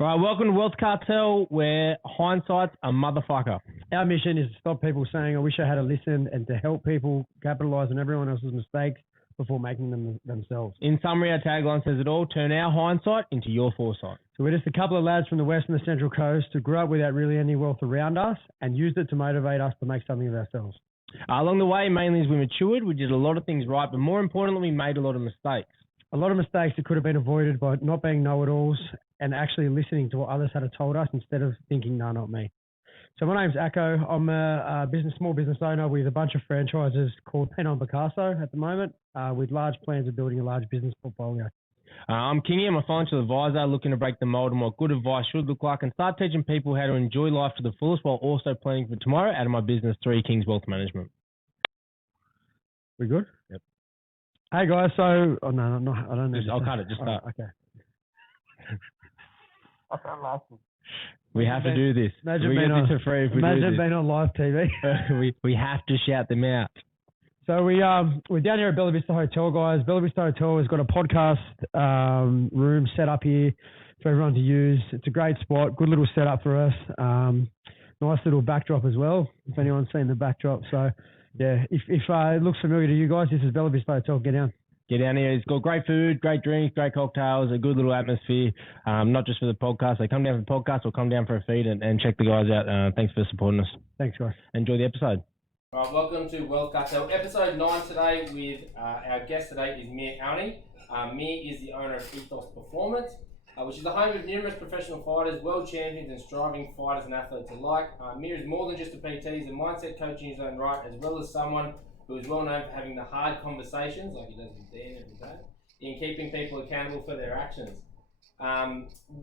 All right, welcome to Wealth Cartel, where hindsight's a motherfucker. Our mission is to stop people saying, I wish I had a listen, and to help people capitalise on everyone else's mistakes before making them themselves. In summary, our tagline says it all: turn our hindsight into your foresight. So we're just a couple of lads from the west and the central coast who grew up without really any wealth around us and used it to motivate us to make something of ourselves. Along the way, mainly as we matured, we did a lot of things right, but more importantly, we made a lot of mistakes. A lot of mistakes that could have been avoided by not being know-it-alls and actually listening to what others had told us instead of thinking, no, not me. So my name's Akko. I'm a small business owner with a bunch of franchises called Picasso at the moment, with large plans of building a large business portfolio. I'm Kingy. I'm a financial advisor looking to break the mold on what good advice should look like and start teaching people how to enjoy life to the fullest while also planning for tomorrow out of my business, 3 Kings Wealth Management. We good? Yep. Hey guys, so I don't know. I'll cut it. Just start. Okay. I found laughing. We have to do this. Imagine we being get this for free if we do this. being on live TV. we have to shout them out. So we're down here at Bella Vista Hotel, guys. Bella Vista Hotel has got a podcast room set up here for everyone to use. It's a great spot, good little setup for us. Nice little backdrop as well, if anyone's seen the backdrop. So yeah, if it looks familiar to you guys, this is Bella Vista Hotel. Get down. Get down here. It's got great food, great drinks, great cocktails, a good little atmosphere, not just for the podcast. They come down for the podcast or come down for a feed and check the guys out. Thanks for supporting us. Thanks, guys. Enjoy the episode. All right, welcome to Wealth Cartel, episode 9 today with our guest today is Meer, Awny. Meer is the owner of Ethos Performance, which is the home of numerous professional fighters, world champions and striving fighters and athletes alike. Meer is more than just a PT, he's a mindset coach in his own right, as well as someone who is well known for having the hard conversations, like he does with Dan every day, in keeping people accountable for their actions.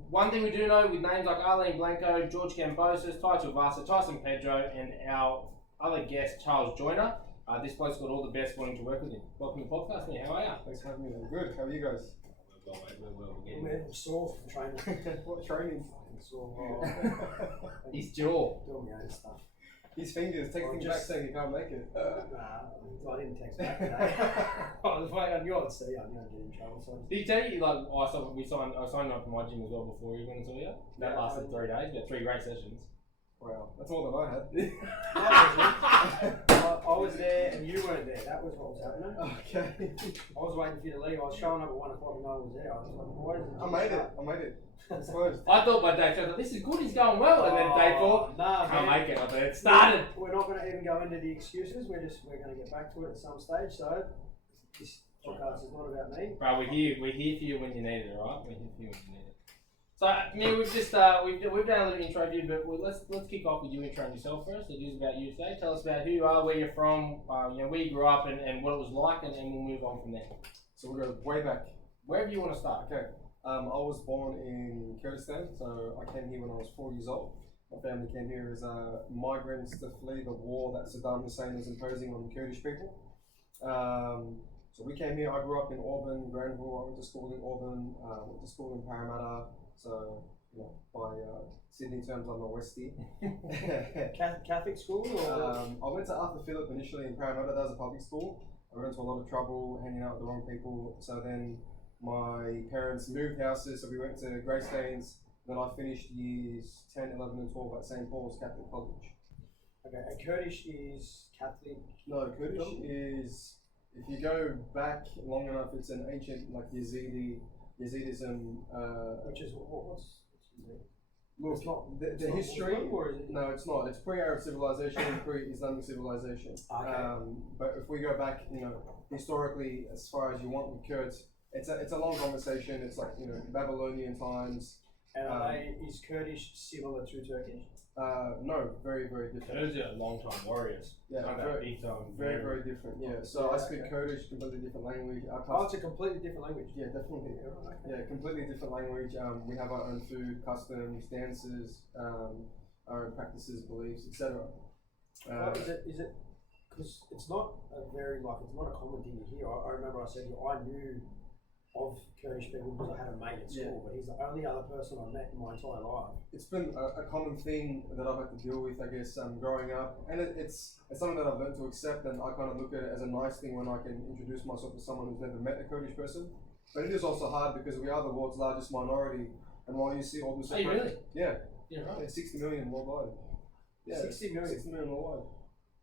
One thing we do know with names like Arlene Blencowe, George Kambosos, Tuivasa, Tyson, Pedro, and our other guest, Charles Joyner, this bloke's got all the best wanting to work with him. Welcome to the podcast, Meer. How are you? Thanks for having me. I'm good. How are you guys? We're well, mate. We're well. I'm sore from training. What training? Sore. His jaw. Doing my own stuff. His fingers texting back saying you can't make it. Nah, I didn't text back today. I was waiting on yours, so yeah, I'm going to get in trouble. So. Did he tell you, like, I signed up for my gym as well before he went to you? That lasted 3 days. We had 3 great sessions. Wow, that's more than I had. I was there and you weren't there. That was what was happening. Okay. I was waiting for you to leave. I was showing up at 1 o'clock and no one was there. I was like, why is it? I made it. It's closed. I thought by day 2, I thought, this is good, he's going well. And then day 4, can't make it. I thought, it started. We're not going to even go into the excuses. We're going to get back to it at some stage. So this podcast is not about me. Bro, we're here for you when you need it, alright? We're here for you when you need it. So, Meer, we've just we've done a little intro of you, but let's kick off with you introing yourself first. It is about you today. Tell us about who you are, where you're from, where you grew up, and what it was like, and we'll move on from there. So we'll go way back. Wherever you want to start. Okay. I was born in Kurdistan, so I came here when I was 4 years old. My family came here as migrants to flee the war that Saddam Hussein was imposing on the Kurdish people. So we came here. I grew up in Auburn, Granville. I went to school in Auburn. Went to school in Parramatta. So, by Sydney terms, I'm a Westie. Catholic school? Or? I went to Arthur Phillip initially in Parramatta. That was a public school. I got into a lot of trouble, hanging out with the wrong people. So then my parents moved houses, so we went to Greystanes. Then I finished years 10, 11 and 12 at St. Paul's Catholic College. Okay, and Kurdish is Catholic? No, Kurdish is, if you go back long enough, it's an ancient, like Yazidism. Which is, what's Look, it's not, the history, or is it? no, it's not. It's pre-Arab civilization and pre-Islamic civilization. Okay. But if we go back, historically, as far as you want with Kurds, it's a long conversation. It's like, Babylonian times. And is Kurdish similar to Turkish? No, very, very different. Those are long-time warriors. Yeah, very, very different. Yeah, so I speak Kurdish, completely different language. It's a completely different language. Yeah, definitely. Yeah, completely different language. We have our own food, customs, dances, our own practices, beliefs, etc. Is it? Because it's not it's not a common thing to hear. I remember I said to you, I knew of Kurdish people because I had a mate at school, but he's the only other person I've met in my entire life. It's been a common thing that I've had to deal with, I guess, growing up, and it's something that I've learned to accept, and I kind of look at it as a nice thing when I can introduce myself to someone who's never met a Kurdish person. But it is also hard because we are the world's largest minority, And while you see all this, really? Yeah, Right. 60 million worldwide. Yeah, 60 million. 60 million worldwide.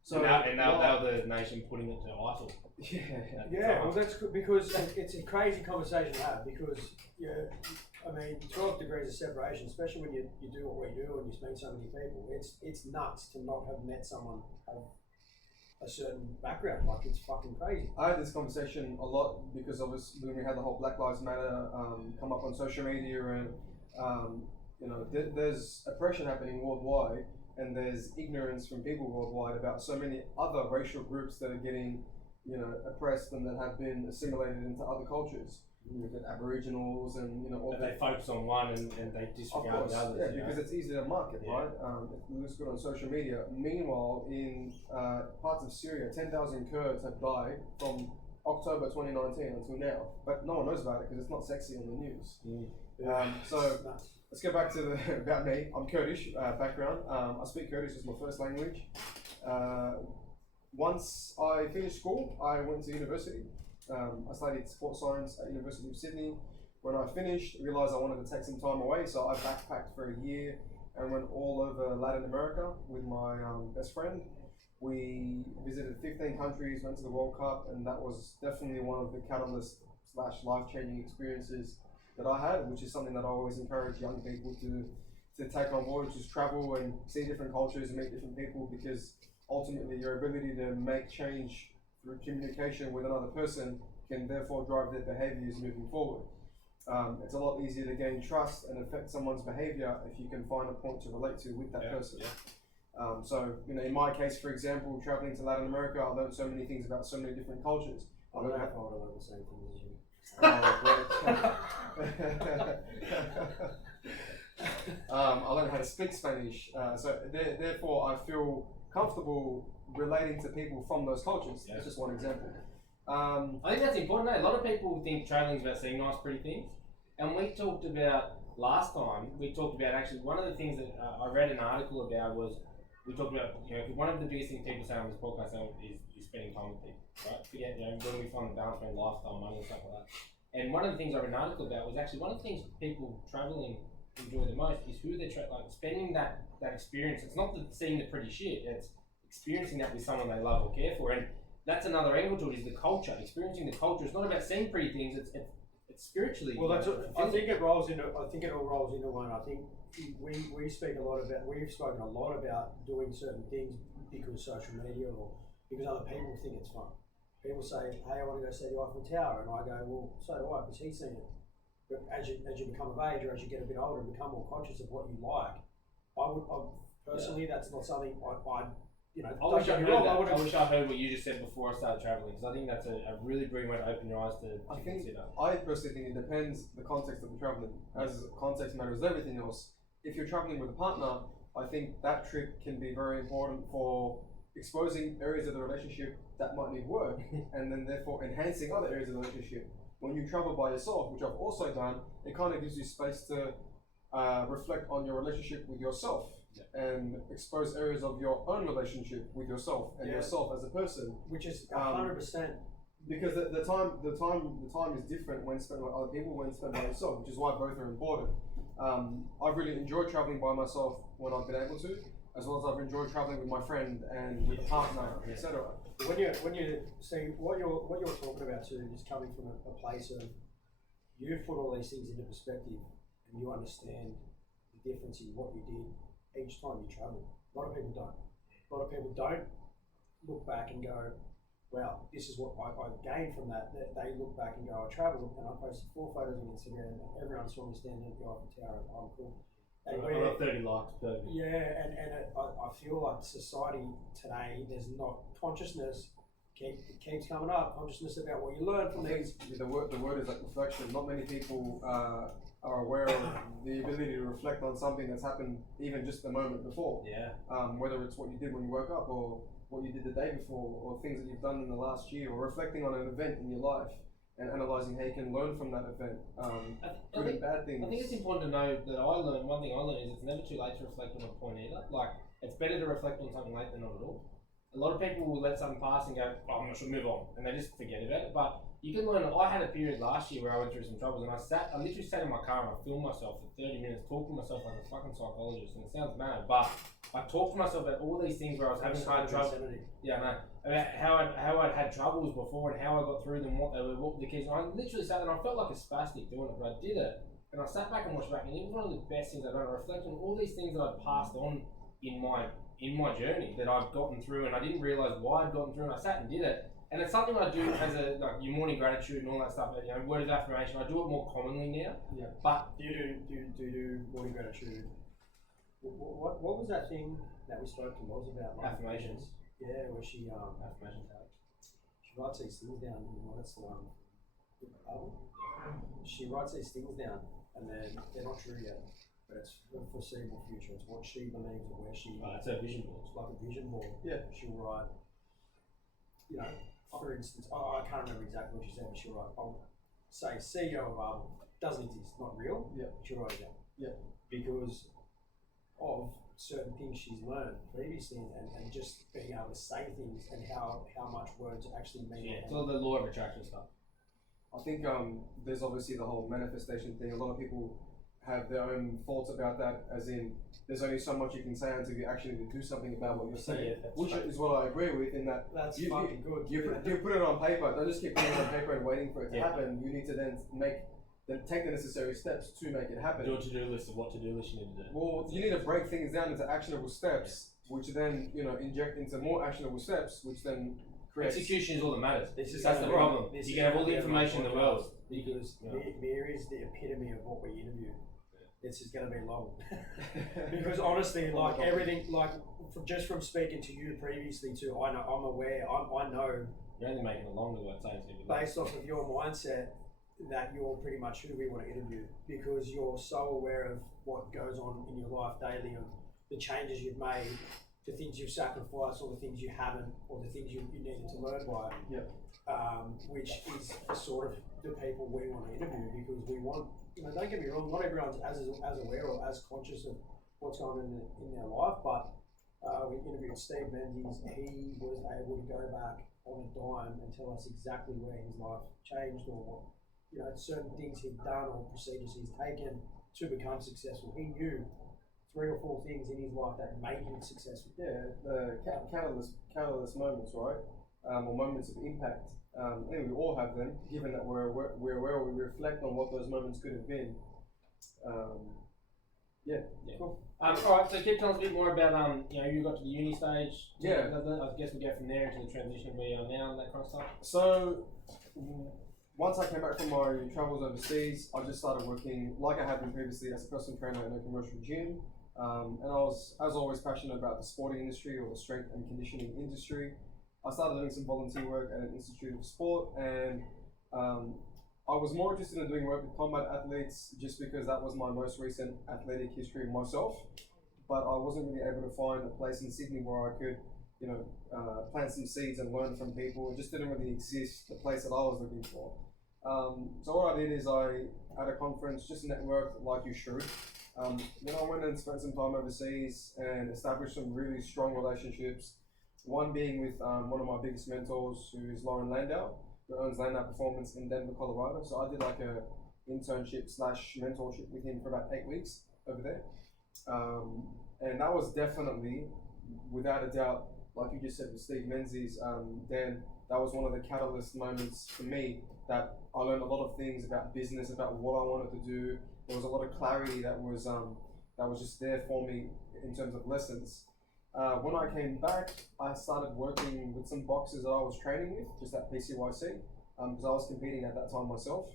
So and they were the nation putting it to ISIL. Yeah, well, that's good because it's a crazy conversation to have because, I mean, 12 degrees of separation, especially when you do what we do and you meet so many people, it's nuts to not have met someone of a certain background. Like, it's fucking crazy. I had this conversation a lot because obviously when we had the whole Black Lives Matter come up on social media and, there's oppression happening worldwide and there's ignorance from people worldwide about so many other racial groups that are getting oppressed and that have been assimilated into other cultures. You've got Aboriginals and all they focus on one and they disregard the others. Yeah, because it's easy to market, right? It looks good on social media. Meanwhile, in parts of Syria, 10,000 Kurds have died from October 2019 until now, but no one knows about it because it's not sexy on the news. So let's go back to about me. I'm Kurdish background. I speak Kurdish as my first language. Once I finished school, I went to university. I studied sports science at University of Sydney. When I finished, I realised I wanted to take some time away, so I backpacked for a year and went all over Latin America with my best friend. We visited 15 countries, went to the World Cup, and that was definitely one of the catalyst / life-changing experiences that I had, which is something that I always encourage young people to take on board, which is travel and see different cultures and meet different people, because ultimately your ability to make change through communication with another person can therefore drive their behaviors moving forward. It's a lot easier to gain trust and affect someone's behavior if you can find a point to relate to with that person. So, in my case, for example, traveling to Latin America, I learned so many things about so many different cultures. I don't know if I would have learned the same thing as you. I learned how to speak Spanish, so therefore I feel comfortable relating to people from those cultures. That's just one example. I think that's important. A lot of people think traveling is about seeing nice, pretty things, and we talked about last time. We talked about actually one of the things that I read an article about was we talked about one of the biggest things people say on this podcast is spending time with people, right? Forget where do we find the balance between lifestyle, money, and stuff like that. And one of the things I read an article about was actually one of the things people traveling enjoy the most is who they're spending that experience. It's not seeing the pretty shit. It's experiencing that with someone they love or care for, and that's another angle to it is the culture. Experiencing the culture. It's not about seeing pretty things. It's spiritually. Well, I think it rolls into. I think it all rolls into one. I think we've spoken a lot about doing certain things because of social media or because other people think it's fun. People say, "Hey, I want to go see the Eiffel Tower," and I go, "Well, so do I," because he's seen it. But as you become of age or as you get a bit older and become more conscious of what you like, I personally, that's not something I wish I heard what you just said before I started traveling, because I think that's a really brilliant way to open your eyes to consider. I personally think it depends the context of the traveling. As context matters everything else. If you're traveling with a partner, I think that trip can be very important for exposing areas of the relationship that might need work, and then therefore enhancing other areas of the relationship. When you travel by yourself, which I've also done, it kind of gives you space to reflect on your relationship with yourself and expose areas of your own relationship with yourself and yourself as a person, which is 100%. Because the time is different when spent with other people, when spent by yourself, which is why both are important. I've really enjoyed traveling by myself when I've been able to, as well as I've enjoyed traveling with my friend and with a partner, etc. When you see what you're talking about too is coming from a place of you've put all these things into perspective and you understand the difference in what you did each time you travel. A lot of people don't. A lot of people don't look back and go, wow, this is what I gained from that. They look back and go, I travelled and I posted 4 photos on Instagram and everyone saw me standing at the Eiffel Tower. I'm cool. And I got 30 likes. Perfect. Yeah, and I feel like society today, there's not consciousness. It keeps coming up. Consciousness about what you learn from these. The word is like reflection. Not many people are aware of the ability to reflect on something that's happened even just the moment before. Yeah. Whether it's what you did when you woke up or what you did the day before or things that you've done in the last year or reflecting on an event in your life and analysing how you can learn from that event. Good and bad things. I think it's important to know that one thing I learned is it's never too late to reflect on a point either. Like, it's better to reflect on something late than not at all. A a lot of people will let something pass and go, oh, I should move on, and they just forget about it. But you can learn. I had a period last year where I went through some troubles, and I literally sat in my car and I filmed myself for 30 minutes, talking to myself like a fucking psychologist, and it sounds mad, but I talked to myself about all these things where I was having hard trouble. Yeah, no, about how I'd had troubles before and how I got through them, what they were, what the keys. And I literally sat there and I felt like a spastic doing it, but I did it, and I sat back and watched back, and it was one of the best things I've done. I reflected on all these things that I'd passed on in my journey that I've gotten through, and I didn't realise why I'd gotten through, and I sat and did it. And it's something I do as a your morning gratitude and all that stuff. You know, word of affirmation. I do it more commonly now. Yeah. But do you do morning gratitude? What was that thing that we spoke to Moz about? Like, affirmations. Yeah, where she affirmations. She writes these things down. That's the one. She writes these things down, and they're not true yet. But it's the foreseeable future. It's what she believes and where she. It's a vision board. It's like a vision board. Yeah. She'll write. You know, for instance, I can't remember exactly what she said, but she'll write, I'll say CEO of Marvel doesn't exist, not real. Yeah. She'll write it down. Yeah. Because of certain things she's learned previously and just being able to say things and how much words actually mean. Yeah, it's all the law of attraction stuff. I think there's obviously the whole manifestation thing. A lot of people have their own thoughts about that, as in there's only so much you can say until you actually do something about what you're saying, which is what I agree with. In that that's you fucking good. You put it on paper. Don't just keep putting it on paper and waiting for it to happen. You need to then take the necessary steps to make it happen. Do a to-do list of what to-do list you need to do. Well, you need to break things down into actionable steps, which then inject into more actionable steps, which then creates. Execution is all that matters. That's the the problem. You can have all the information in the world. Because Meer is the epitome of what we interview. This is going to be long. Because honestly, like everything, like just from speaking to you previously too, I'm aware, I know. You're only making it longer by saying something. Based off of your mindset, that you're pretty much who we want to interview, because you're so aware of what goes on in your life daily, of the changes you've made, the things you've sacrificed, or the things you haven't, or the things you needed to learn by. Yep. Which is sort of the people we want to interview, because we want, don't get me wrong, not everyone's as aware or as conscious of what's going on in their life, but we interviewed Steve Menzies. He was able to go back on a dime and tell us exactly where his life changed, or what, certain things he'd done or procedures he's taken to become successful. He knew 3 or 4 things in his life that made him successful. Yeah, the catalyst moments, right? Or moments of impact. And we all have them, given that we're aware, we reflect on what those moments could have been. Cool. All right, so keep telling us a bit more about you got to the uni stage. Yeah. I guess we go from there into the transition where you are now and that kind of stuff. So once I came back from my travels overseas, I just started working like I had been previously as a personal trainer in a commercial gym. And I was, as always, passionate about the sporting industry, or the strength and conditioning industry. I started doing some volunteer work at an institute of sport, and I was more interested in doing work with combat athletes just because that was my most recent athletic history myself. But I wasn't really able to find a place in Sydney where I could, plant some seeds and learn from people. It just didn't really exist, the place that I was looking for. So what I did is at a conference, just networked like you should. Then I went and spent some time overseas and established some really strong relationships. One being with one of my biggest mentors, who is Lauren Landau, who owns Owner of Performance in Denver, Colorado. So I did like a internship/mentorship with him for about 8 weeks over there. And that was definitely, without a doubt, like you just said with Steve Menzies, Dan, that was one of the catalyst moments for me, that I learned a lot of things about business, about what I wanted to do. There was a lot of clarity that was just there for me in terms of lessons. When I came back, I started working with some boxers that I was training with, just at PCYC, because I was competing at that time myself.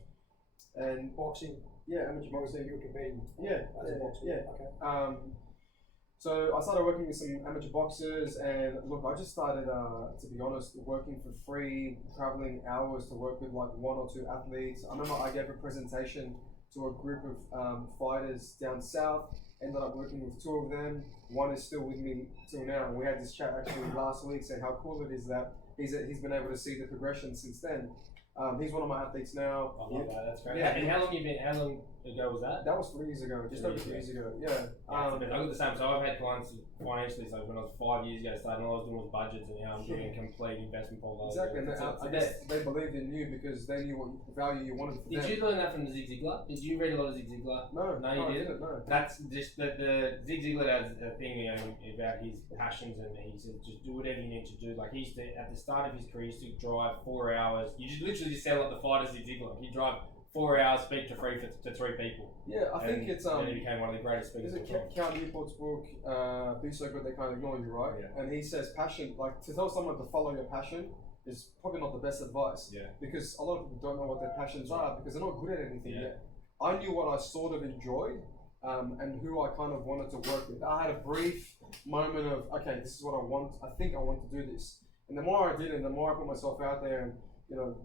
And boxing? Yeah, amateur boxing. You were competing? Yeah, as a boxer? Yeah. Okay. So I started working with some amateur boxers, and look, I just started, to be honest, working for free, traveling hours to work with like 1 or 2 athletes. I remember I gave a presentation to a group of fighters down south. Ended up working with 2 of them. One is still with me till now. We had this chat actually last week, saying how cool it is that he's been able to see the progression since then. He's one of my athletes now. I love that. That's great. Yeah. And how long ago was that? That was 3 years ago, just over 3 years ago. Yeah. I got the same. So I've had clients financially. So when I was 5 years ago, starting, all I was doing was budgets, and now I'm doing a complete investment portfolio. Exactly, and I guess they believed in you because they knew what value you wanted for them. Did you learn that from the Zig Ziglar? Did you read a lot of Zig Ziglar? No, you didn't. No. That's just the Zig Ziglar has a thing about his passions, and he said just do whatever you need to do. Like he used to, at the start of his career, he used to drive 4 hours. You just literally just sound like the fighter Zig Ziglar. He'd drive 4 hours, speak to three people. Yeah, I think it's and he became one of the greatest speakers. Is it Cal Newport's book, Be So Good They Can't Ignore You, right? Yeah. And he says passion, like to tell someone to follow your passion is probably not the best advice. Yeah. Because a lot of people don't know what their passions are because they're not good at anything yet. I knew what I sort of enjoyed and who I kind of wanted to work with. I had a brief moment of, okay, this is what I want. I think I want to do this. And the more I did it, the more I put myself out there and,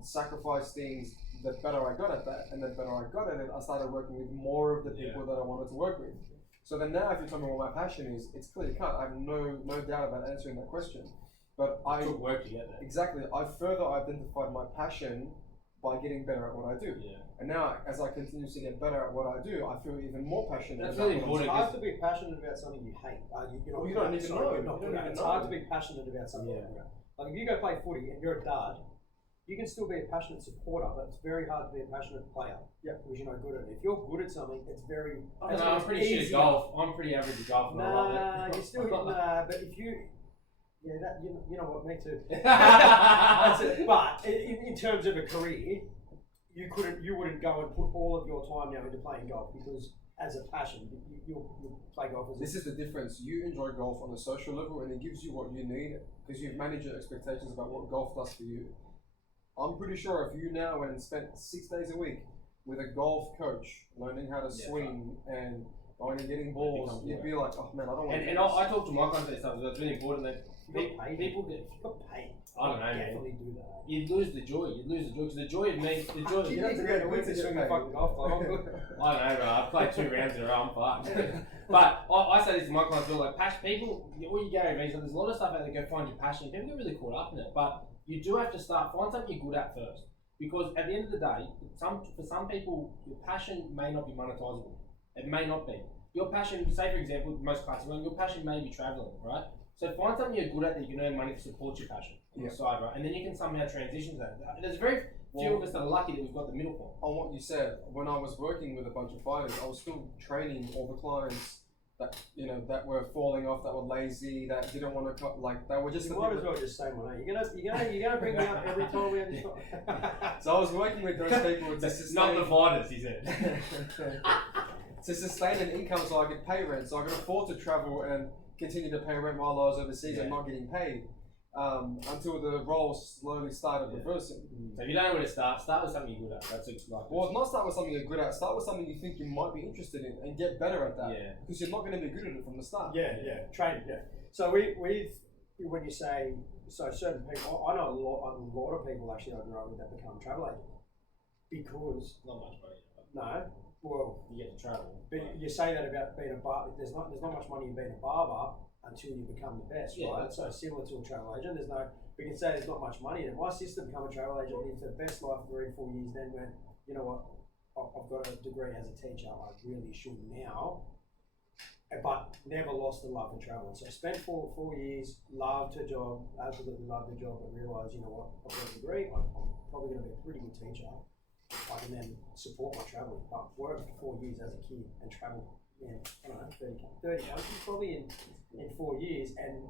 sacrifice things, the better I got at that. And the better I got at it, I started working with more of the people that I wanted to work with. So then now if you tell me what my passion is, it's clear cut. I have no doubt about answering that question. But I took work to get there. Exactly. I further identified my passion by getting better at what I do. Yeah. And now, as I continue to get better at what I do, I feel even more passionate. That's really important. It's hard to be passionate about something you hate. You don't even know. It's hard to be passionate about something. Yeah. Like if you go play footy and you're a dad, you can still be a passionate supporter, but it's very hard to be a passionate player. Yeah, because you're not good at it. If you're good at something, it's very. I'm pretty shit at golf. I'm pretty average at golf. You're still but if you. Yeah, that you know what, me too. That's it. But in terms of a career, you wouldn't go and put all of your time now into playing golf because as a passion, you'll play golf as This is the difference. You enjoy golf on a social level, and it gives you what you need because you've managed your expectations about what golf does for you. I'm pretty sure if you now went and spent 6 days a week with a golf coach, learning how to swing and going and getting balls, you'd be like, oh man, I don't want to. And I talk to my clients about stuff. It's really important that people get. If you got paid, I don't know, definitely do that. You'd lose the joy. Because the joy of me, the joy. You have to go to win to swing a fucking golf club. I don't know, bro. I've played 2 rounds in a row. I'm fucked. But I say this to my clients, like passion. People, all you Gary Vee, so there's a lot of stuff out there. Go find your passion. People get really caught up in it, but you do have to find something you're good at first. Because at the end of the day, for some people, your passion may not be monetizable. It may not be. Your passion, say for example, the most classic one, your passion may be traveling, right? So find something you're good at that you can earn money to support your passion on the side, right? And then you can somehow transition to that. There's very few of us that are lucky that we've got the middle point. On what you said, when I was working with a bunch of fighters, I was still training all the clients that that were falling off, that were lazy, that didn't want to that were just. You might as well just say my name. You're gonna bring me up every time we have this. So I was working with those people to sustain. Not the fighters, he said. To sustain an income so I could pay rent, so I could afford to travel and continue to pay rent while I was overseas and not getting paid. Until the roles slowly started reversing. So if you don't know where to start with something you're good at. That's well, not start with something you're good at. Start with something you think you might be interested in and get better at that. Yeah. Because you're not going to be good at it from the start. Train. So when you say certain people, I know a lot of people actually I grew up with that become travel agents because not much money. No. Well, you get to travel. But you say that about being a bar. There's not much money in being a barber until you become the best, right? So similar to a travel agent, we can say there's not much money. And my sister became a travel agent, lived her best life 3 or 4 years. Then went, you know what? I've got a degree as a teacher. I really should now. But never lost the love for traveling. So I spent 4 years, loved her job, absolutely loved the job, but realised, you know what? I've got a degree. I'm probably going to be a pretty good teacher. I can then support my travelling. But worked for 4 years as a kid and travelled, I don't know, 30 countries probably in 4 years and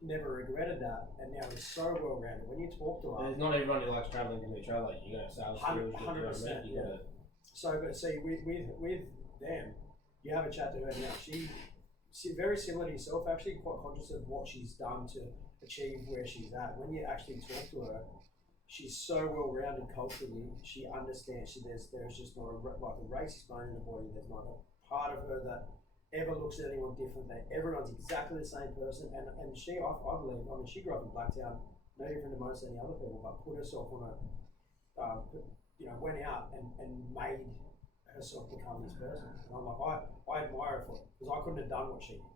never regretted that. And now it's so well rounded. When you talk to her, there's not everyone who likes travelling can be a traveller. You got sales skills, 100%. Yeah. So, but see, with them, you have a chat to her now. She very similar to yourself, actually quite conscious of what she's done to achieve where she's at. When you actually talk to her, she's so well-rounded culturally. She understands. There's just not a racist bone in her body. There's not a part of her that ever looks at anyone different. Everyone's exactly the same person. And she, I believe, she grew up in Blacktown, no different to most any other people, but put herself on went out and made herself become this person. And I'm like, I admire her for it because I couldn't have done what she did.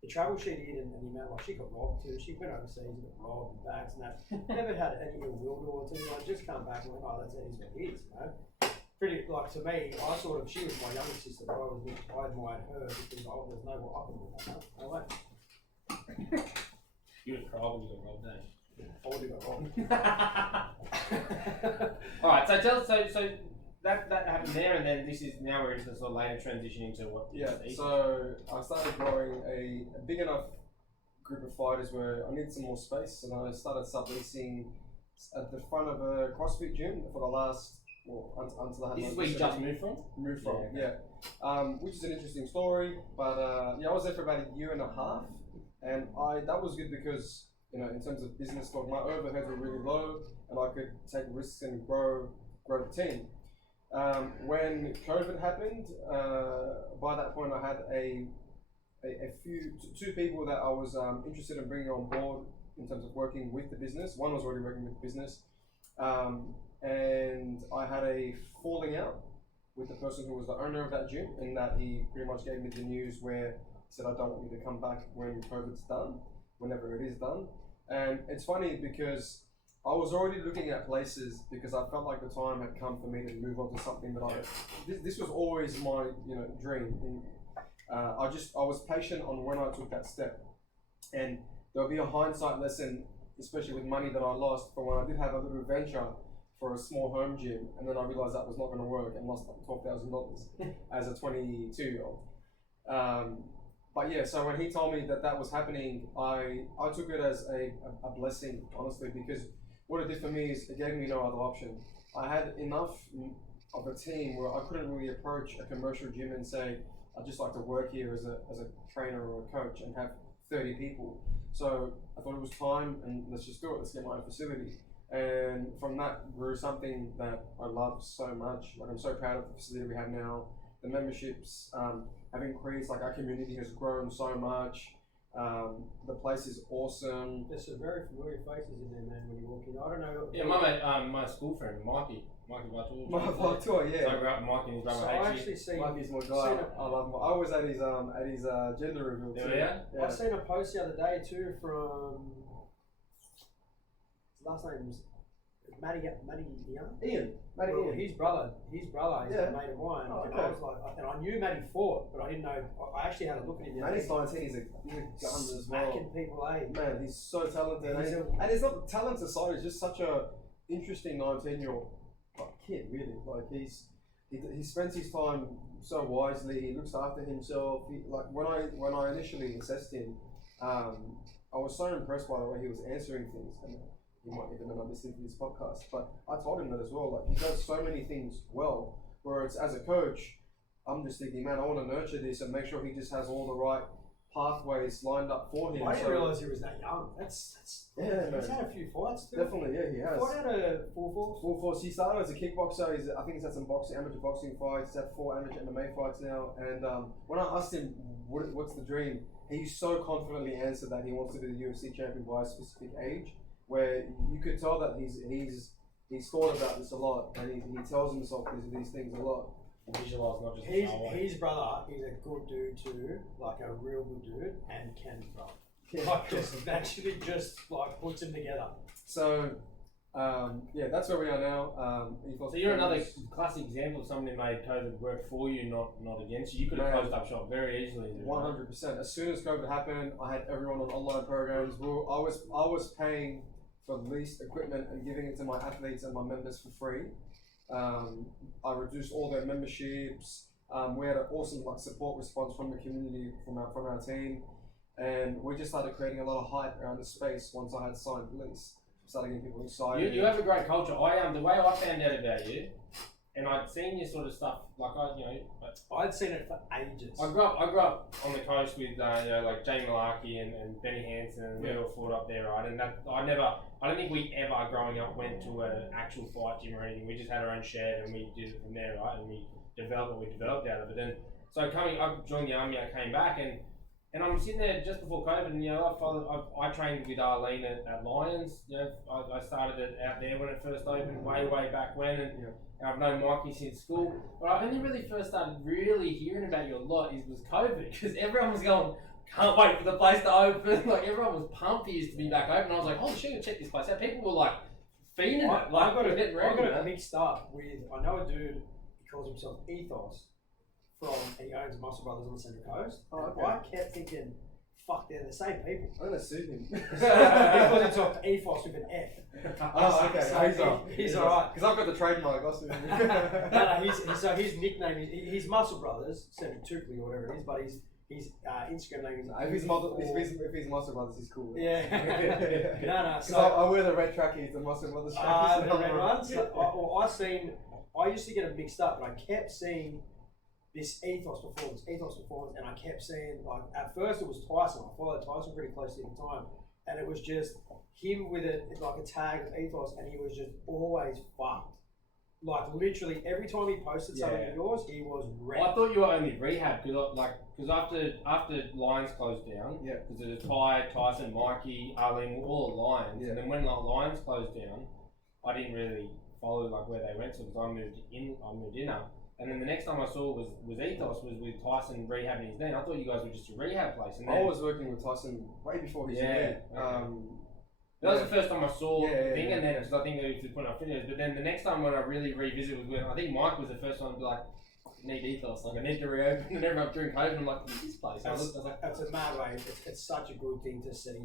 The travel she did and the amount, she got robbed too. She went overseas and got robbed and bags and that. Never had any ill will to her. I just come back and went, oh, that's what it is, pretty like to me. I sort of she was my younger sister, but I admired her because there's no what I can do that. No way. You would cry when you got robbed, eh? I would do that wrong. All right, so that happened there, and then this is now we're into the sort of later transition into what. Yeah. So I started growing a big enough group of fighters where I needed some more space, and I started subleasing at the front of a CrossFit gym for the last. Well, until I had this is where you just moved from? Which is an interesting story, but I was there for about a year and a half, and that was good because in terms of business talk, my overheads were really low, and I could take risks and grow the team. When COVID happened, by that point I had two people that I was interested in bringing on board in terms of working with the business. One was already working with the business. And I had a falling out with the person who was the owner of that gym, in that he pretty much gave me the news where he said, I don't want you to come back when COVID's done, whenever it is done. And it's funny because I was already looking at places because I felt like the time had come for me to move on to something that this was always my dream. And, I was patient on when I took that step. And there'll be a hindsight lesson, especially with money that I lost, for when I did have a little venture for a small home gym, and then I realized that was not going to work and lost like $12,000 as a 22-year-old. But yeah, so when he told me that was happening, I took it as a blessing, honestly, because what it did for me is it gave me no other option. I had enough of a team where I couldn't really approach a commercial gym and say, I'd just like to work here as a trainer or a coach and have 30 people. So I thought it was time, and let's just do it. Let's get my own facility. And from that grew something that I love so much. Like, I'm so proud of the facility we have now. The memberships have increased. Like, our community has grown so much. The place is awesome. There's some very familiar faces in there, man, when you walk in. I don't know. Yeah, my mate, my school friend, Mikey Bartool. Yeah. So I grew up with Mikey and his brother. So I actually seen. Mikey's my guy. I love him. I was at his gender reveal too. Yeah. I seen a post the other day too from. His last name was Matty Young. Matty Ian. His brother is a mate of mine. Oh, okay. And I was like, and I knew Matty fought, but I didn't know. I actually had a look at him. Matty's 19. He's a gun as well. Smacking people, eh? Man, he's so talented. And it's not the talent aside. He's just such a interesting 19-year-old kid, really. Like he spends his time so wisely. He looks after himself. When I initially assessed him, I was so impressed by the way he was answering things. And he might even end up listening to this podcast, but I told him that as well. Like, he does so many things well. Whereas as a coach, I'm just thinking, man, I want to nurture this and make sure he just has all the right pathways lined up for him. I didn't realise he was that young. That's yeah, he's had a few fights too. Definitely, yeah, he has. Fought out a 4-4. 4-4. He started as a kickboxer. I think he's had some amateur boxing fights. He's had 4 amateur MMA fights now. And when I asked him what's the dream, he so confidently answered that he wants to be the UFC champion by a specific age, where you could tell that he's thought about this a lot, and he tells himself these things a lot. Visualize, not just his brother is a good dude too, like a real good dude, and can throw. Yeah. Like actually just like puts him together. So that's where we are now. So you're another classic example of someone who made COVID work for you, not against you. You could have closed up shop very easily. 100%. As soon as COVID happened, I had everyone on online programs. I was paying for leased equipment and giving it to my athletes and my members for free. I reduced all their memberships. We had an awesome support response from the community, from our team, and we just started creating a lot of hype around the space once I had signed the lease. Started getting people excited. You have a great culture. The way I found out about you, and I'd seen your sort of stuff. I'd seen it for ages. I grew up on the coast with like Jay Malarkey and Benny Hansen, and we all fought up there, right? And I don't think we ever growing up went to an actual fight gym or anything. We just had our own shed and we did it from there, right? And we developed what we developed out of it. And so I joined the army. I came back and I'm sitting there just before COVID, and I trained with Arlene at Lions. I started it out there when it first opened, way back when, and I've known Mikey since school. But I only really first started really hearing about you a lot was COVID, because everyone was going, can't wait for the place to open. Like, everyone was pumped for you to be back open. I was like, holy shit, check this place out. People were like fiending it. I got it mixed up with, I know a dude calls himself Ethos and he owns Muscle Brothers on the Central Coast. Oh, And okay. I kept thinking, fuck, they're the same people. I'm gonna sue him. He calls himself Ethos with an F. Oh, okay. So he's alright. Because I've got the trademark. I'll sue him. So his nickname is he's Muscle Brothers, Central Tukli or whatever it is, but his Instagram name is. If he's Muscle Brothers, he's cool. Yeah. No. Because I wear the red trackies, the Muscle Brothers trackies. The red ones. I used to get them mixed up, but I kept seeing this Ethos Performance, and I kept seeing, like, at first it was Tyson. I followed Tyson pretty closely at the time, and it was just him with a tag of Ethos, and he was just always fucked. Like, literally every time he posted something of yours, he was wrecked. I thought you were only rehab because after Lions closed down, because it was Tyson, Mikey, Arlene, all the Lions, and then when the Lions closed down, I didn't really follow like where they went to because I moved in up. And then the next time I saw was Ethos was with Tyson rehabbing his knee. I thought you guys were just a rehab place. And then, I was working with Tyson way before his knee. That was the first time I saw the thing, and then because I think they used to put up videos. But then the next time when I really revisited was when I think Mike was the first one to be like, I need Ethos, like I need to reopen. And everyone during COVID, I'm like, what's this place? I was like, That's a mad way. It's such a good thing to see we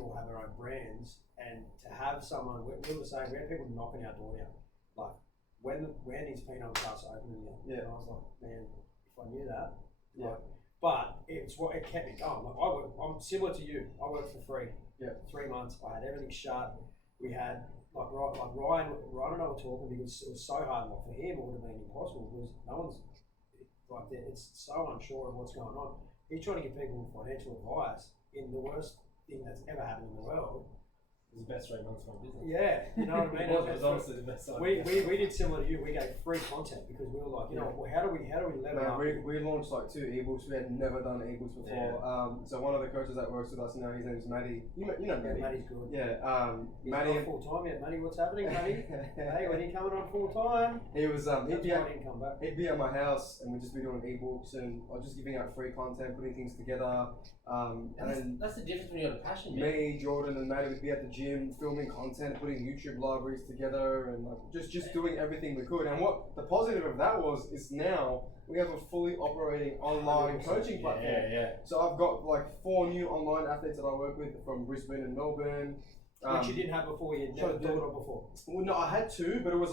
all have our own brands, and to have someone, we were saying, we had people knocking our door down. Like, when is Pinot starts opening again? Yeah. And I was like, man, if I knew that. Like, but it's what it kept me going. Like, I'm similar to you. I worked for free. Yeah. 3 months. I had everything shut. We had Ryan and I were talking because it was so hard. Like, for him, it would have been impossible because no one's like, it's so unsure of what's going on. He's trying to give people financial advice in the worst thing that's ever happened in the world. it was the best 3 months of my business. Yeah, you know what I mean. It was honestly the best time. We did similar to you. We gave free content because we were like, you know, well, how do we level up? We launched like 2 ebooks. We had never done ebooks before. So one of the coaches that works with us now, his name's Matty. You know Matty. Matty's good. Yeah. He's Matty. not full time yet. Matty, what's happening, Matty? Hey, when are you coming on full time? He was That's why I didn't come back. he'd be at my house and we'd just be doing ebooks and I was just giving out free content, putting things together. And then That's the difference when you have a passion, man. me, Jordan, and Matty would be at the gym filming content, putting YouTube libraries together, and like just doing everything we could. And what the positive of that is now we have a fully operating online coaching platform. Yeah. So I've got like 4 new online athletes that I work with from Brisbane and Melbourne. Which you didn't have before. You never thought of before. Well, no, I had to, but it was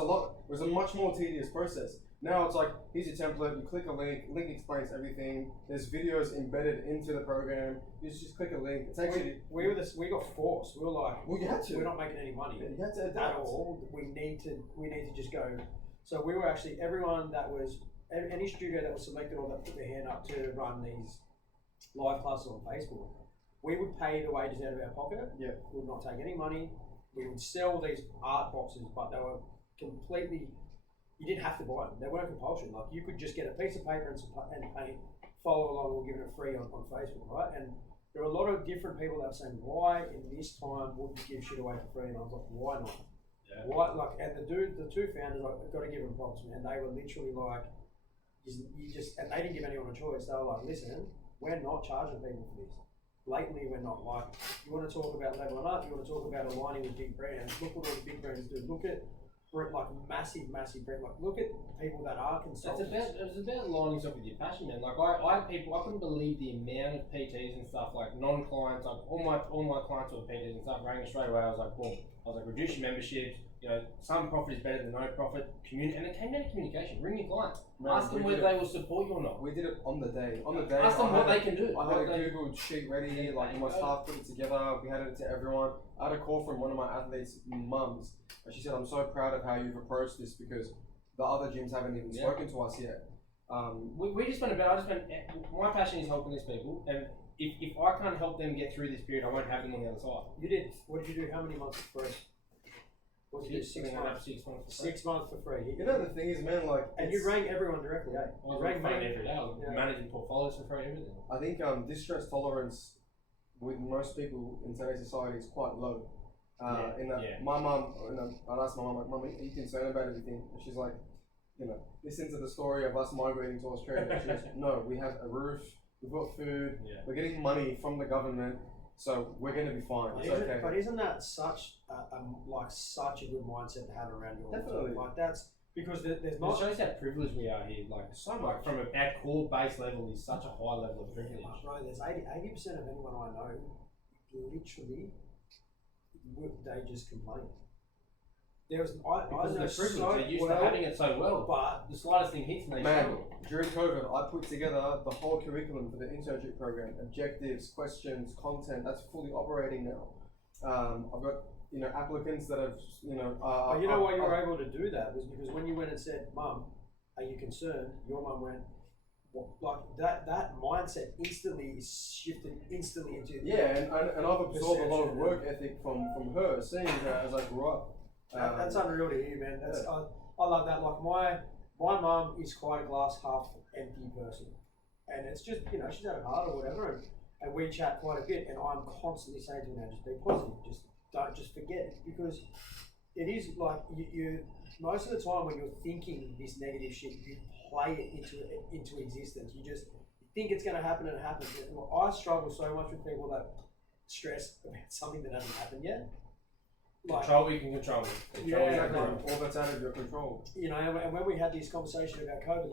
a much more tedious process. Now it's like, here's your template, you click a link explains everything, there's videos embedded into the program, you just click a link. It's actually, we got forced. We were like, well, you had to. We're not making any money You had to at adapt. all. We need to just go. So we were actually, everyone that was, any studio that was selected or that put their hand up to run these live classes on Facebook, we would pay the wages out of our pocket. Yeah. We would not take any money. We would sell these art boxes, but they were completely, you didn't have to buy them. They weren't compulsory. Like, you could just get a piece of paper and paint, follow along, we'll give it free on Facebook, right? And there are a lot of different people that are saying, why in this time would you give shit away for free? And I was like, why not? Yeah. Why? Like, and the 2 founders, I've got to give them props, man. They were literally like, and they didn't give anyone a choice. They were like, listen, we're not charging people for this. Blatantly, we're not. Like, you want to talk about leveling up, you want to talk about aligning with big brands, look what all the big brands do. Look at like massive brands. Like, look at people that are consultants. It's about aligning yourself with your passion, man. Like I had people, I couldn't believe the amount of PTs and stuff, like non-clients, like all my clients were PTs and stuff, rang straight away. I was like, boom. I was like, reduce your memberships. You know, some profit is better than no profit. And it came down to communication. Ring your client. Ask them whether they will support you or not. We did it on the day. Ask them what they can do. I had a Google sheet ready, like my staff put it together, we had it to everyone. I had a call from one of my athletes' mums, and she said, I'm so proud of how you've approached this because the other gyms haven't even spoken to us yet. We just went about, my passion is helping these people, and if I can't help them get through this period, I won't have them on the other side. You did. What did you do? How many months for free? What did you do? 6 months. 6 months. 6 months for free. You know, the thing is, man, like, and you rang everyone directly, eh? I was rang every day. I was managing portfolios for free, everything. I think distress tolerance with most people in today's society is quite low. My mum, I asked my mum, like, Mum, are you concerned about everything? And she's like, you know, listen to the story of us migrating to Australia. She goes, no, we have a roof, we've got food, we're getting money from the government, so we're going to be fine. But isn't that such a good mindset to have around your Definitely. Like, that's because there's It not. shows how privileged we are here. Like so much from our core base level is such a high level of privilege. Bro, there's 80% of anyone I know, literally, they just complain. Because the privilege, they're used to having it so well, but the slightest thing hits and they Man, struggle. during COVID, I put together the whole curriculum for the internship program, objectives, questions, content. That's fully operating now. I've got applicants that have But you know why you were able to do that was because when you went and said, "Mum, are you concerned?" Your mum went, well, like that mindset instantly is shifted instantly into and I've absorbed a lot of work ethic from her, seeing her as I grew up. That's unreal to hear, man. That's I love that. Like my mum is quite a glass half empty person, and it's just she's had it hard or whatever, and we chat quite a bit, and I'm constantly saying to her, just be positive, just forget it, because it is like you most of the time when you're thinking this negative shit, you play it into existence. You just think it's going to happen and it happens. I struggle so much with people that stress about something that hasn't happened yet. Like, Control what you can control. All that's out of your control. And when we had this conversation about COVID,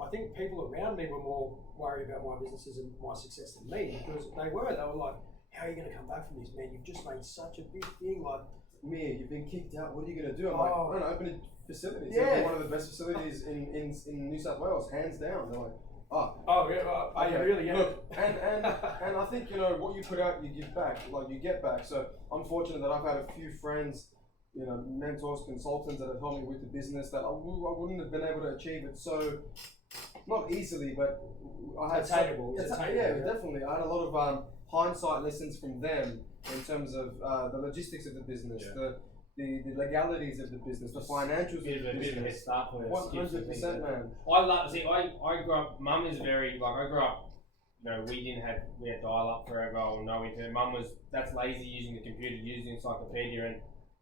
I think people around me were more worried about my businesses and my success than me, because they were like, how are you going to come back from this, man? You've just made such a big thing. Like, Meer, you've been kicked out. What are you going to do? I'm like, I'm going to open a facility. It's one of the best facilities in New South Wales, hands down. They're like, really? Yeah. Look, and I think what you put out, you give back. Like you get back. So I'm fortunate that I've had a few friends, mentors, consultants that have helped me with the business that I wouldn't have been able to achieve it so not easily, but I had attainable. Definitely. I had a lot of hindsight lessons from them in terms of the logistics of the business, the legalities of the business, the financials of the business. Bit of a head start for 100%, man. I grew up. Mum is very I grew up. We had dial up forever or no internet. Mum that's lazy using the computer, using the encyclopedia, and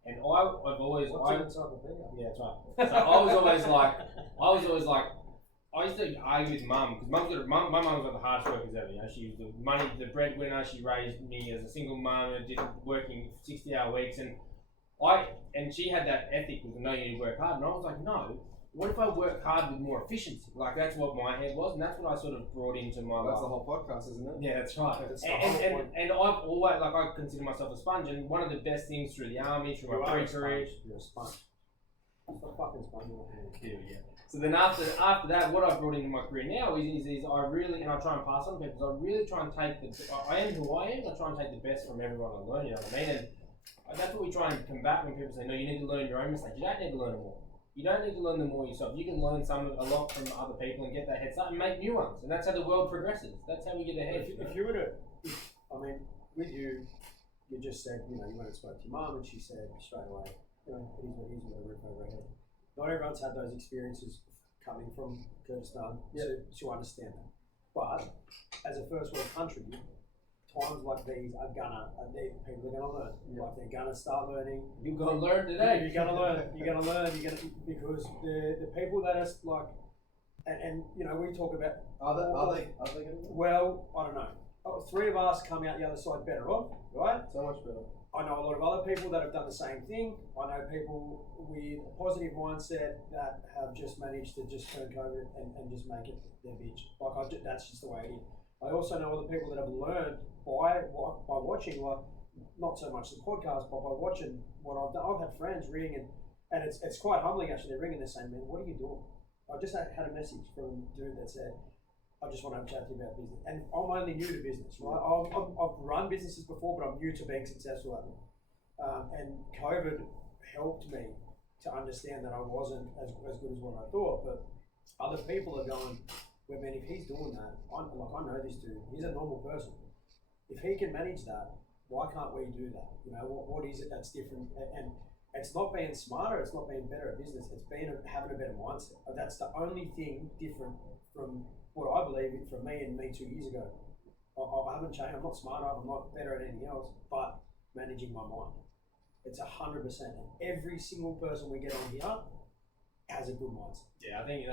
I've always. What's encyclopedia? Yeah, that's right. So I was always like. I used to argue with Mum because my mum was one of the hardest workers ever. She was the breadwinner. She raised me as a single mum and did working 60-hour weeks, and she had that ethic with no, you need to work hard. And I was like, no. What if I work hard with more efficiency? Like that's what my head was, and that's what I sort of brought into my life. That's the whole podcast, isn't it? Yeah, that's right. And I've always I consider myself a sponge, and one of the best things through the army, through my pre-career, you're a sponge. That's a fucking sponge. Yeah. So then after that, what I've brought into my career now is I really, and I try and pass on to people, I really try and take I am who I am, I try and take the best from everyone I learn, you know what I mean? And that's what we try and combat when people say, no, you need to learn your own mistakes. You don't need to learn them all. You don't need to learn them all yourself. You can learn a lot from other people and get that head start and make new ones. And that's how the world progresses. That's how we get ahead. If you were to, with you just said, you went and spoke to your mum and she said straight away, here's what a roof over our head. Not everyone's had those experiences coming from Kurdistan to understand that. But as a first world country, times like these people are gonna learn. Like they're gonna start learning. You're gonna learn today. You're gonna learn. Because the people that are like, and we talk about. Are they gonna? Well, I don't know. 3 of us come out the other side better off, right? So much better. I know a lot of other people that have done the same thing. I know people with a positive mindset that have just managed to just turn COVID and just make it their bitch. That's just the way it is. I also know other people that have learned by watching, like not so much the podcast, but by watching what I've done. I've had friends ring and it's quite humbling actually. They're ringing, they're saying, "Man, what are you doing?" I just had a message from a dude that said, I just want to have a chat to you about business. And I'm only new to business, right? I've run businesses before, but I'm new to being successful at them. And COVID helped me to understand that I wasn't as good as what I thought. But other people are going, well, man, if he's doing that, I know this dude. He's a normal person. If he can manage that, why can't we do that? What is it that's different? And it's not being smarter. It's not being better at business. It's having a better mindset. That's the only thing different from what I believe from me 2 years ago. I haven't changed. I'm not smarter. I'm not better at anything else, but managing my mind. It's 100%. And every single person we get on here has a good mindset. Yeah, I think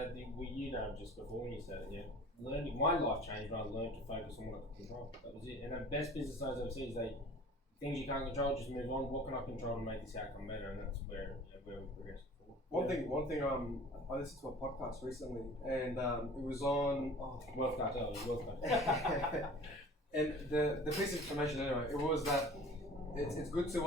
just before when you said it, learning. My life changed when I learned to focus on what I could control. That was it. And the best business owners I've seen is things you can't control, just move on. What can I control to make this outcome better? And that's where we progress. One thing. I listened to a podcast recently, and it was on Wealth Cartel. Wealth Cartel. and the piece of information anyway, it was that it's good to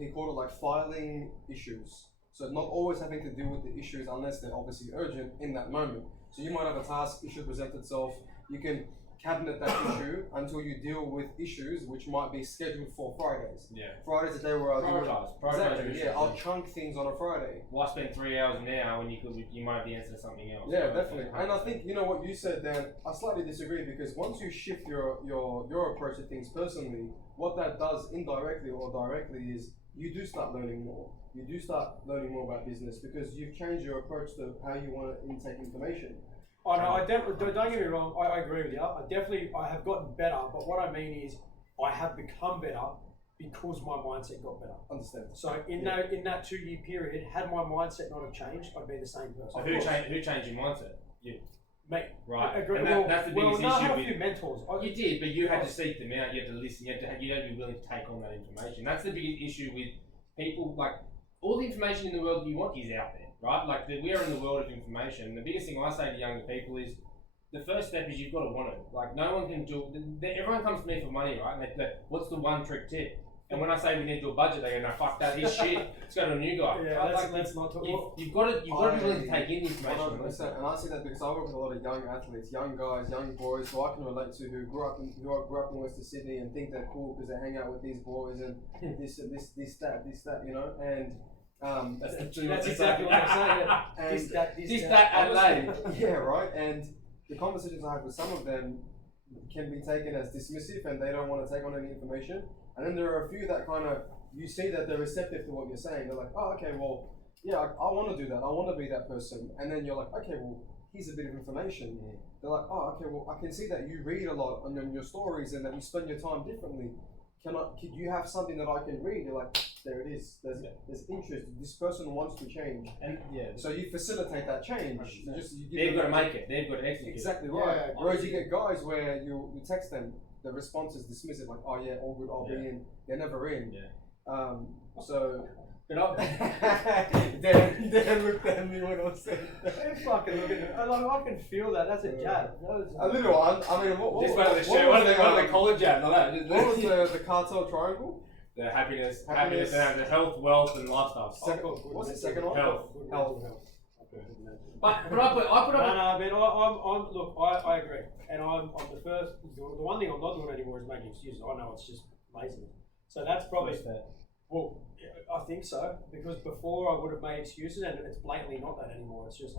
he called it like filing issues. So not always having to deal with the issues unless they're obviously urgent in that moment. So you might have a task issue present itself. You can cabinet that issue until you deal with issues which might be scheduled for Fridays. Yeah. Friday's the day where I'll Prioritize exactly. issues, Yeah, I'll chunk things on a Friday. Why spend 3 hours now when you might be answering something else? Yeah, definitely. And I think what you said, Dan. I slightly disagree because once you shift your approach to things personally, what that does indirectly or directly is you do start learning more. You do start learning more about business because you've changed your approach to how you want to intake information. Oh no, don't get me wrong. I agree with you. I have gotten better, but what I mean is, I have become better because my mindset got better. Understand? So in that 2 year period, had my mindset not have changed, I'd be the same person. So who changed your mindset? You. Me. Right. I agree. And that's the biggest issue. I have a few mentors. You did, but you had to seek them out. You had to listen. You had to be willing to take on that information. That's the biggest issue with people. Like all the information in the world you want is out there. Right, like we are in the world of information. The biggest thing I say to younger people is, the first step is you've got to want it. Like no one can do. Everyone comes to me for money, right? And they what's the one trick tip? And when I say we need to do a budget, they go, no, fuck that, this shit. Let's go to a new guy. Yeah, let's not talk. You've got to be willing to take in the information. 100%. And I see that because I work with a lot of young athletes, young guys, young boys who I can relate to who grew up in Western Sydney and think they're cool because they hang out with these boys and this, that, and that's exactly what I'm saying. This, that, Adelaide. Yeah, right. And the conversations I have with some of them can be taken as dismissive and they don't want to take on any information. And then there are a few that kind of, you see that they're receptive to what you're saying. They're like, oh, okay, well, yeah, I want to do that. I want to be that person. And then you're like, okay, well, here's a bit of information. Yeah. They're like, oh, okay, well, I can see that you read a lot on your stories and that you spend your time differently. Could you have something that I can read? You're like, there it is. There's interest. This person wants to change. And so you facilitate that change. They've got to make it. They've got to execute. Exactly right. Yeah, whereas you get guys where you text them, the response is dismissive, like, oh yeah, all good, I'll be in. They're never in. Yeah. So. Dan looked at me when I said that. Fucking look at me. I can feel that. That's a jab. A little one. I mean, what this one of the show. One of the college jabs. What was the cartel triangle? The happiness, and the health, wealth, and lifestyle. What's the second one? Health. But I put up. No, man. Look, I agree, and I'm the first. The one thing I'm not doing anymore is making excuses. I know it's just laziness. So that's probably fair. Well, I think so, because before I would have made excuses, and it's blatantly not that anymore. It's just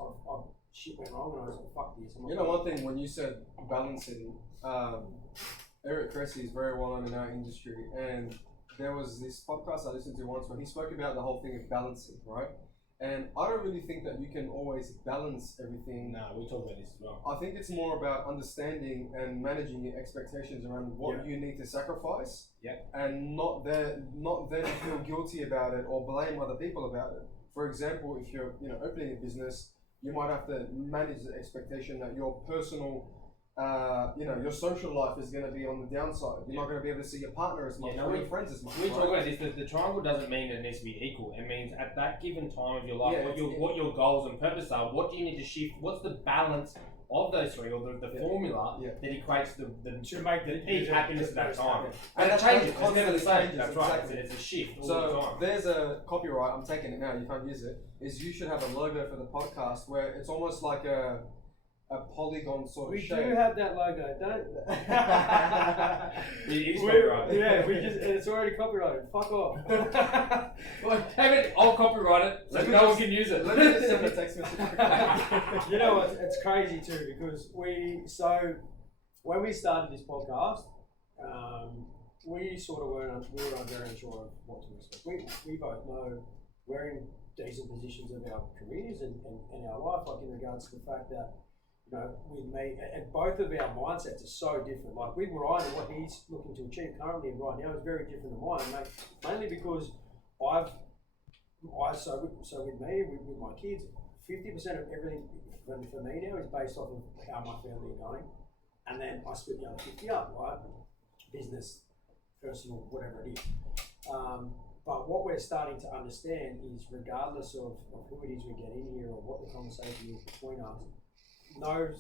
shit went wrong, and I was like, fuck this. One thing when you said balancing, Eric Cressy is very well known in our industry, and there was this podcast I listened to once where he spoke about the whole thing of balancing, right? And I don't really think that you can always balance everything. No, we talk about this as well. I think it's more about understanding and managing your expectations around what you need to sacrifice, and not then feel guilty about it or blame other people about it. For example, if you're opening a business, you might have to manage the expectation that your personal your social life is going to be on the downside. You're not going to be able to see your partner as much or your friends as much. We talk about this. The triangle doesn't mean it needs to be equal. It means at that given time of your life, what your goals and purpose are. What do you need to shift? What's the balance of those three, or the formula that equates to make the peak happiness at that time? And it changes. It's never the same. That's right. Exactly. It's a shift all the time. There's a copyright. I'm taking it now. You can't use it. You should have a logo for the podcast where it's almost like a polygon sort of shape. We do have that logo, don't It is copyrighted. Yeah, it's already copyrighted. Fuck off. I'll copyright it so no one can use it. Let me just send a text message. You know what? It's crazy too, because when we started this podcast, we were very unsure of what to expect. We both know we're in decent positions of our careers and our life, like in regards to the fact that with me, and both of our mindsets are so different. Like with Ryan and what he's looking to achieve currently and right now is very different than mine, mate. Mainly because so with me, with my kids, 50% of everything for me now is based off of how my family are going, and then I split the other 50 up, right? Business, personal, whatever it is. But what we're starting to understand is, regardless of who it is we get in here or what the conversation is between us, no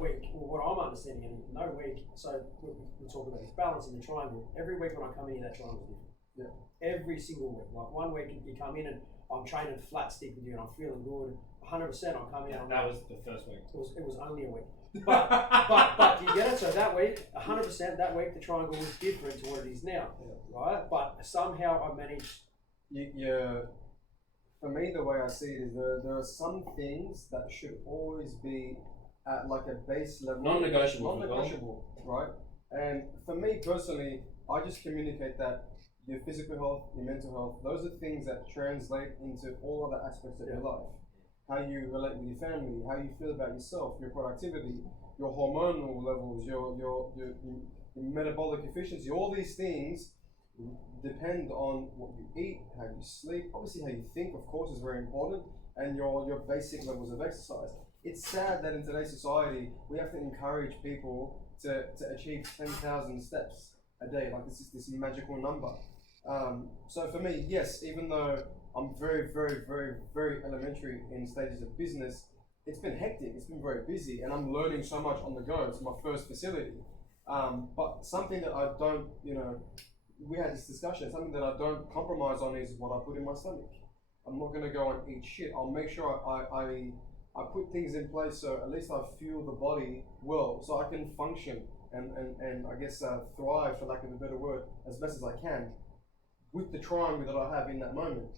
week, or what I'm understanding, no week, so we talk about this balance in the triangle. Every week when I come in here, that triangle's different. Yeah. Every single week. Like 1 week you come in and I'm training flat stick with you and I'm feeling good. 100% I'll come in. That was the first week. It was only a week. But you get it? So that week, 100% that week, the triangle was different to what it is now. Yeah. Right? But somehow I managed. Yeah. For me, the way I see it is there are some things that should always be at like a base level. Non-negotiable, right? And for me personally, I just communicate that your physical health, your mental health, those are things that translate into all other aspects of your life. How you relate with your family, how you feel about yourself, your productivity, your hormonal levels, your metabolic efficiency, all these things depend on what you eat, how you sleep, obviously how you think, of course, is very important, and your basic levels of exercise. It's sad that in today's society, we have to encourage people to achieve 10,000 steps a day, like this is this magical number. So for me, yes, even though I'm very, very, very, very elementary in stages of business, it's been hectic, it's been very busy, and I'm learning so much on the go. It's my first facility. But something that I don't, we had this discussion, something that I don't compromise on is what I put in my stomach. I'm not going to go and eat shit. I'll make sure I put things in place so at least I fuel the body well, so I can function and I guess thrive, for lack of a better word, as best as I can with the triangle that I have in that moment.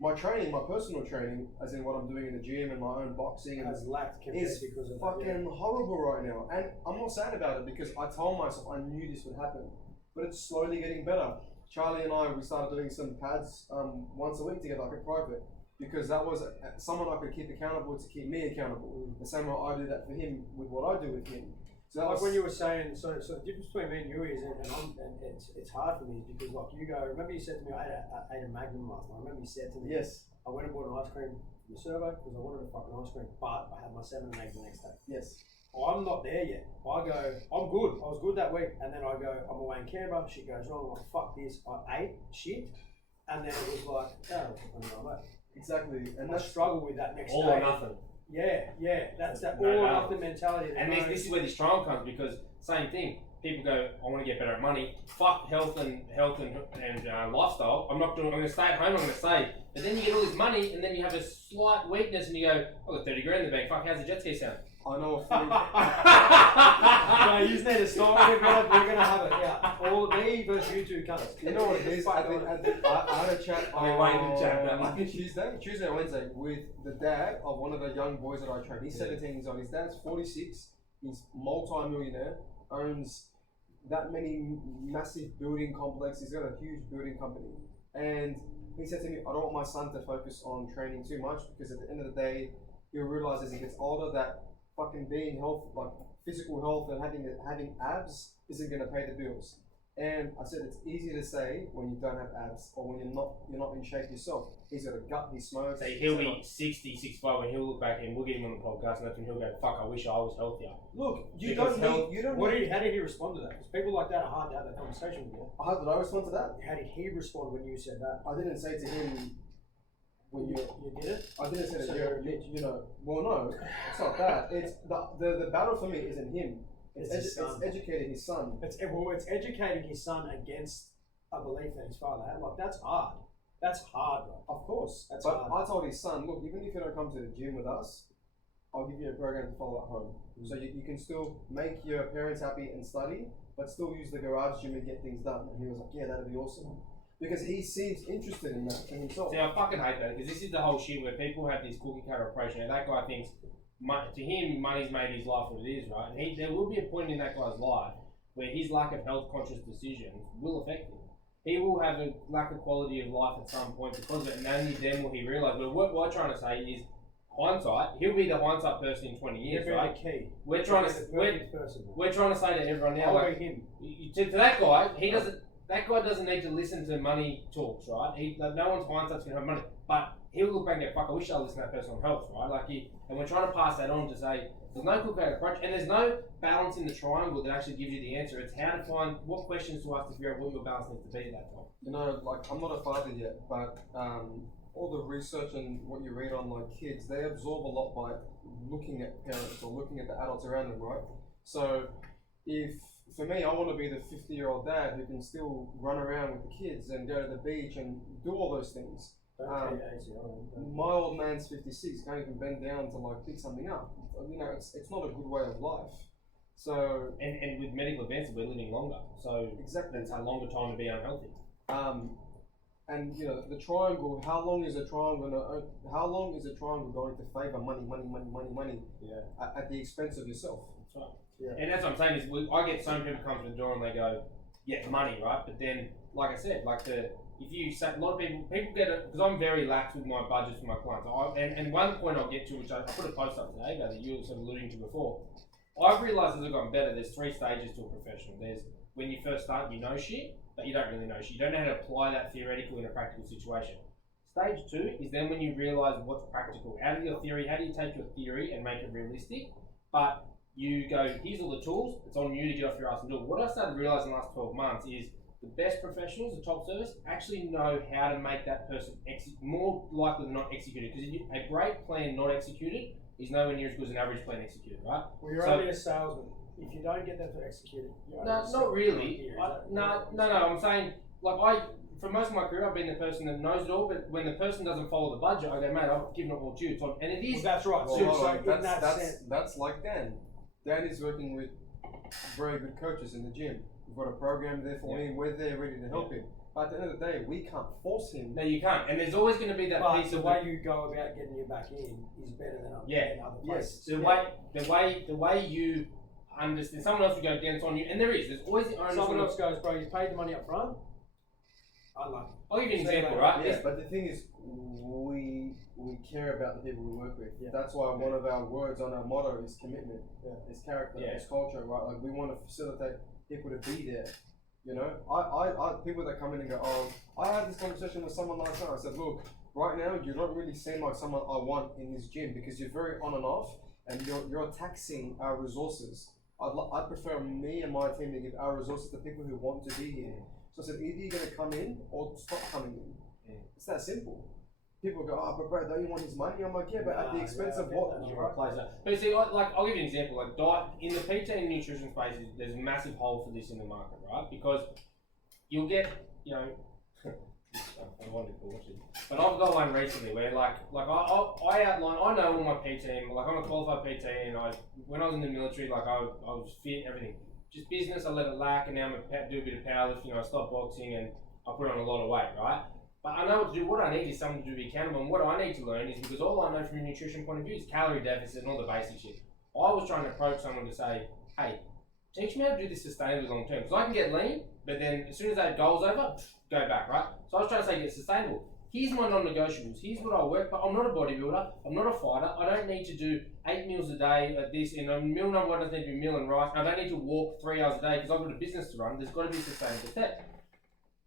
My training, my personal training, as in what I'm doing in the gym and my own boxing, has lacked is because of fucking horrible right now. And I'm not sad about it because I told myself I knew this would happen, but it's slowly getting better. Charlie and I, we started doing some pads once a week together, like a private, because that was someone I could keep accountable to keep me accountable. The same way I do that for him with what I do with him. So that like when you were saying, so the difference between me and you is, and it's hard for me because like you go, remember you said to me, I ate a Magnum last night. I remember you said to me, yes, I went and bought an ice cream from the servo because I wanted a fucking ice cream, but I had my 7 and 8 the next day. Yes. I'm not there yet. I go, I'm good. I was good that week, and then I go, I'm away in Canberra. Shit goes wrong. I'm like, fuck this. I ate shit, and then it was like, oh, exactly. And I struggle with that next all day. All or nothing. Yeah. That's that all or nothing mentality. And this is where this trial comes, because same thing. People go, I want to get better at money. Fuck health and lifestyle. I'm going to stay at home. I'm going to save. But then you get all this money, and then you have a slight weakness, and you go, I've got 30 grand in the bank. Fuck, how's the jet ski sound? I know a no, you just need to stop. We're gonna have it. Yeah, all me versus you two cunts. You know what it is? I had a chat on Tuesday or Wednesday with the dad of one of the young boys that I train. He's 17 years old. His dad's 46. He's multi-millionaire. Owns that many massive building complexes. He's got a huge building company. And he said to me, I don't want my son to focus on training too much because at the end of the day, he'll realize as he gets older that fucking being like physical health and having abs isn't going to pay the bills. And I said it's easy to say when you don't have abs or when you're not in shape yourself. He's got a gut, he smokes. So he'll be 60, 65 when he'll look back and we'll get him on the podcast and that's when he'll go, fuck, I wish I was healthier. Look, how did he respond to that? Because people like that are hard to have that conversation with. How did I respond to that? How did he respond when you said that? I didn't say to him, when you did it? I didn't say that well no, it's not that. It's the battle for me isn't him. It's educating his son. It's educating his son against a belief that his father had. Like that's hard. That's hard, bro. Of course. That's hard. I told his son, look, even if you don't come to the gym with us, I'll give you a program to follow at home. So you can still make your parents happy and study, but still use the garage gym and get things done. And he was like, yeah, that'd be awesome. Because he seems interested in that for himself. See, I fucking hate that, because this is the whole shit where people have this cookie cutter approach. And that guy thinks, to him, money's made his life what it is, right? And there will be a point in that guy's life where his lack of health conscious decisions will affect him. He will have a lack of quality of life at some point because of it, and only then will he realise. But what we're trying to say is hindsight. He'll be the hindsight person in 20 years, right? Key. We're trying to say to everyone now, like, to that guy, that guy doesn't need to listen to money talks, right? No one's hindsight's going to have money, but he'll look back and go, fuck, I wish I listened to that person on health, right? And we're trying to pass that on to say, There's no cookie-cutter approach, and there's no balance in the triangle that actually gives you the answer. It's how to find what questions to ask to figure out what your balance needs to be at that time. You know, like I'm not a father yet, but all the research and what you read on like kids, they absorb a lot by looking at parents or looking at the adults around them, right? So if for me, I want to be the 50-year-old dad who can still run around with the kids and go to the beach and do all those things. My old man's 56, can't even bend down to like pick something up. You know, it's not a good way of life. So and with medical advances, we're living longer. So exactly, it's a longer time to be unhealthy. And you know the triangle. How long is a triangle going to favor money? Yeah. At the expense of yourself. That's right. Yeah. And that's what I'm saying is I get so many people come to the door and they go, yeah, money, right? But then, like I said, if you say a lot of people get it because I'm very lax with my budgets for my clients. And one point I'll get to, which I put a post up today that you were sort of alluding to before. I've realised as I've gotten better, there's 3 stages to a professional. There's when you first start, you know shit, but you don't really know shit. You don't know how to apply that theoretical in a practical situation. Stage 2 is then when you realise what's practical. How do you take your theory and make it realistic? But you go, here's all the tools, it's on you to get off your ass and do it. What I started realising in the last 12 months is the best professionals, the top service, actually know how to make that person more likely than not executed. Because a great plan not executed is nowhere near as good as an average plan executed, right? Well, you're only a salesman. If you don't get them to execute it, you're no, not really. No. I'm saying, for most of my career, I've been the person that knows it all, but when the person doesn't follow the budget, I go, mate, I've given it all to you. And it is. Well, that's right. Well, that's like Dan. Dan is working with very good coaches in the gym. We've got a program there for him. We're there ready to help him. But at the end of the day, we can't force him. No, you can't. And there's always going to be that piece the of way you go about getting you back in is better than other places. Yes. The way you understand. Someone else will go against on you, and there is. There's always the onus. Someone else goes, bro. You paid the money up front. Unlucky. I'll give you an example, right? Yeah, but the thing is, we care about the people we work with. Yeah. That's why one of our words on our motto is commitment. Yeah. It's character. Yeah. It's culture, right? Like we want to facilitate people to be there. You know, I people that come in and go, oh, I had this conversation with someone last night. I said, look, right now you don't really seem like someone I want in this gym because you're very on and off, and you're taxing our resources. I'd prefer me and my team to give our resources to people who want to be here. So I said, either you're going to come in or stop coming in. Yeah. It's that simple. People go, oh, but bro, don't you want his money? I'm like, yeah, but at the expense of what? You replace that. But see, I'll give you an example. Like diet in the PT and nutrition space, there's a massive hole for this in the market, right? Because you'll get, you know, I wanted to watch it, but I've got one recently where I outline. I know all my PT, like I'm a qualified PT, and when I was in the military, like I was fit, everything. Just business, I let it lack, and now I do a bit of powerlifting. You know, I stopped boxing and I put on a lot of weight, right? But I know what to do. What I need is someone to be accountable, and what I need to learn is because all I know from a nutrition point of view is calorie deficit and all the basic shit. I was trying to approach someone to say, hey, teach me how to do this sustainably long term. Because I can get lean, but then as soon as that goal's over, go back, right? So I was trying to say get sustainable. Here's my non-negotiables. Here's what I work, but I'm not a bodybuilder. I'm not a fighter. I don't need to do 8 meals a day at this, and meal number 1 doesn't need to be meal and rice. I don't need to walk 3 hours a day because I've got a business to run. There's got to be sustainable steps.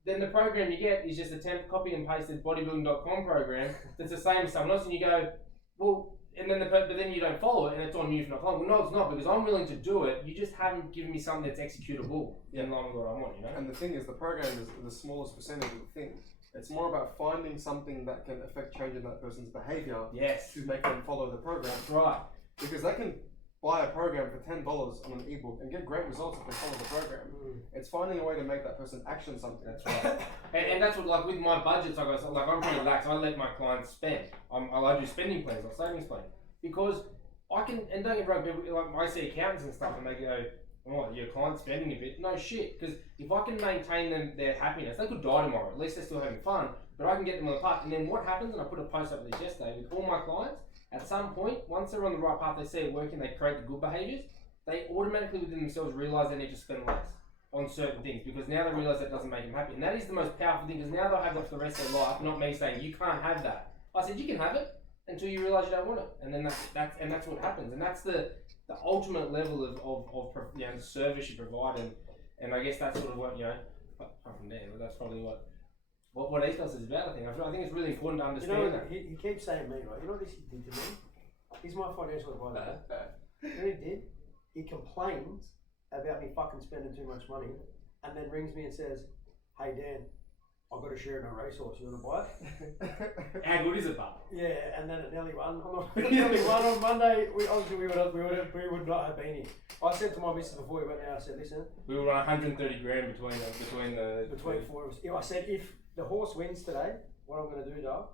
Then the program you get is just a copy and pasted bodybuilding.com program that's the same as someone else, and you go, well, and then but then you don't follow it, and it's on you for not following. Well, no, it's not, because I'm willing to do it. You just haven't given me something that's executable in line with what I want, you know? And the thing is, the program is the smallest percentage of the thing. It's more about finding something that can affect change in that person's behavior to make them follow the program. That's right. Because they can buy a program for $10 on an ebook and get great results if they follow the program. It's finding a way to make that person action something. That's right. and that's what, like with my budgets, I'm pretty relaxed. I let my clients spend. I do spending plans or savings plans because I can. And don't get me wrong, people, like I see accountants and stuff, and they go, "Oh, your client's spending a bit." No shit, because if I can maintain their happiness, they could die tomorrow. At least they're still having fun. But I can get them on the path. And then what happens? And I put a post up this yesterday with all my clients. At some point, once they're on the right path, they see it working, they create the good behaviours, they automatically within themselves realise they need to spend less on certain things because now they realise that doesn't make them happy. And that is the most powerful thing because now they'll have that for the rest of their life, not me saying, you can't have that. I said, you can have it until you realise you don't want it. And then that's what happens. And that's the ultimate level of service you provide. And I guess that's sort of what, apart from there, but that's probably what ethos is about, I think. I think it's really important to understand that. He keeps saying me, right? You know what he did to me? He's my financial advisor. You know what he did? He complained about me fucking spending too much money, and then rings me and says, "Hey Dan, I've got a share in a racehorse. You want to buy it?" How good is it, Bob? Yeah, and then it nearly won. Nearly won on Monday. We would not have been here. I said to my missus before we went there, I said, "Listen, We were on 130 grand between four of us." I said, if the horse wins today, what I'm going to do, Dale,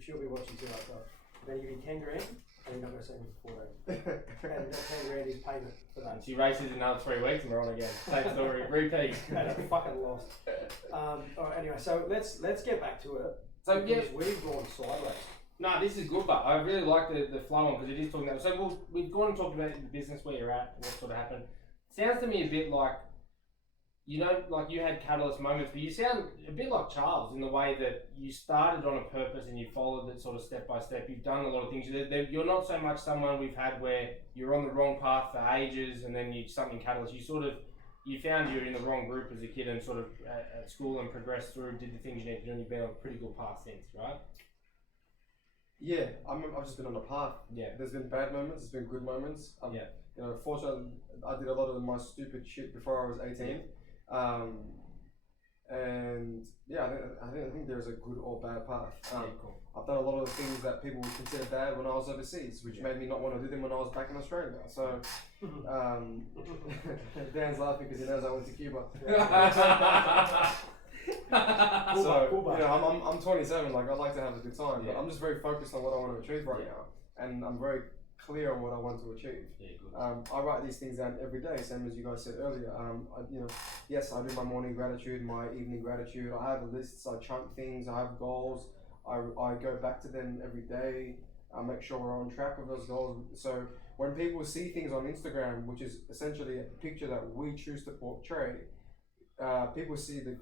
she'll be watching too. So I'm going to give you 10 grand, and you're not going to see me for 4 days. And that 10 grand is payment for that. And she races another 3 weeks and we're on again. Same story, repeat. And I fucking lost. All right, anyway, so let's get back to it. So yeah, Because we've gone sideways. no, this is good, but I really like the flow on because it is talking about. So we've gone and talked about the business where you're at, what sort of happened. Sounds to me a bit like, you know, like you had catalyst moments, but you sound a bit like Charles in the way that you started on a purpose and you followed it sort of step by step. You've done a lot of things. You're not so much someone we've had where you're on the wrong path for ages and then something catalyst. You found you're in the wrong group as a kid and sort of at school and progressed through, did the things you need to do, and you've been on a pretty good path since, right? Yeah, I've just been on a path. Yeah. There's been bad moments, there's been good moments. Yeah. You know, fortunately, I did a lot of my stupid shit before I was 18. And yeah, I think there's a good or bad path. Cool. I've done a lot of the things that people would consider bad when I was overseas, which made me not want to do them when I was back in Australia. So, Dan's laughing because he knows I went to Cuba. So, you know, I'm 27, like, I like to have a good time, but I'm just very focused on what I want to achieve right now, and I'm very clear on what I want to achieve. I write these things down every day, same as you guys said earlier. You know, yes, I do my morning gratitude, my evening gratitude. I have lists, I chunk things, I have goals. I go back to them every day. I make sure we're on track with those goals. So when people see things on Instagram, which is essentially a picture that we choose to portray, people see the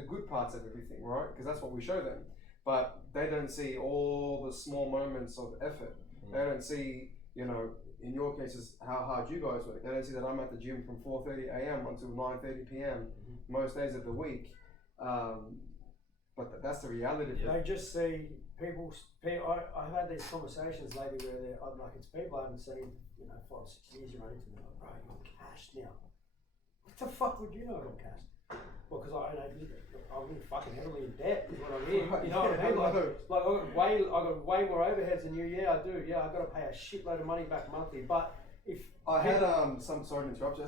good parts of everything, right? Because that's what we show them. But they don't see all the small moments of effort. They don't see, you know, in your cases, how hard you guys work. They don't see that I'm at the gym from 4:30 a.m. until 9:30 p.m. most days of the week. But that's the reality. They just see people. I've had these conversations lately where I'm like, it's people I haven't seen, you know, 5 or 6 years. You're running to me like, bro, you're on cash now. What the fuck would you know I'm on cash? Well, because I'm fucking heavily in debt, is what I mean. You know what I mean? Like I got way more overheads than you. Yeah, I do. Yeah, I got to pay a shitload of money back monthly. But if I had sorry to interrupt you.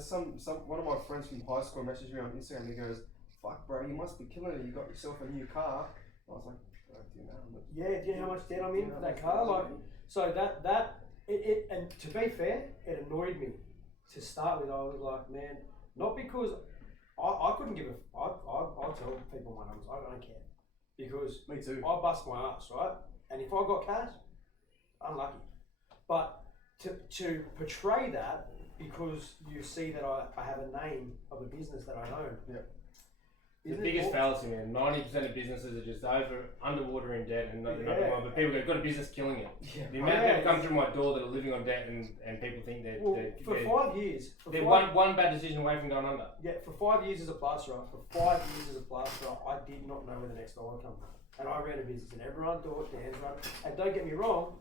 One of my friends from high school messaged me on Instagram. He goes, "Fuck, bro, you must be killing it. You got yourself a new car." I was like, "Do you know?" Yeah, do you know how much debt I'm in for that car? Like, so it and to be fair, it annoyed me to start with. I was like, man, not because I couldn't give I'll tell people my numbers. I don't care because me too. I bust my ass, right? And if I got cash, unlucky. But to portray that because you see that I have a name of a business that I own. Yeah. The biggest fallacy, man. 90% of businesses are just underwater in debt, and not but people have got a business killing it. Yeah. The amount of people come through my door that are living on debt, and people think they're for 5 years. They're one bad decision away from going under. Yeah, for 5 years as a plasterer, I did not know where the next dollar come from, and I ran a business, and everyone thought Dan's run. And don't get me wrong,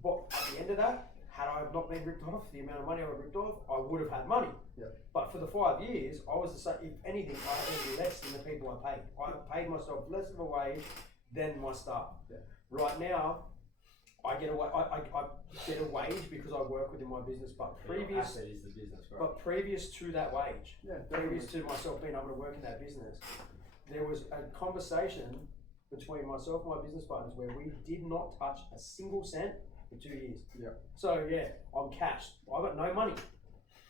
but at the end of that, had I not been ripped off, the amount of money I was ripped off, I would have had money. Yeah. But for the 5 years, I was the same. If anything, I earned less than the people I paid. I paid myself less of a wage than my staff. Yeah. Right now, I get a wage because I work within my business. But previous asset is the business, right? But previous to that wage, previous to myself being able to work in that business, there was a conversation between myself and my business partners where we did not touch a single cent for 2 years. Yeah. So yeah, I'm cashed. I got no money.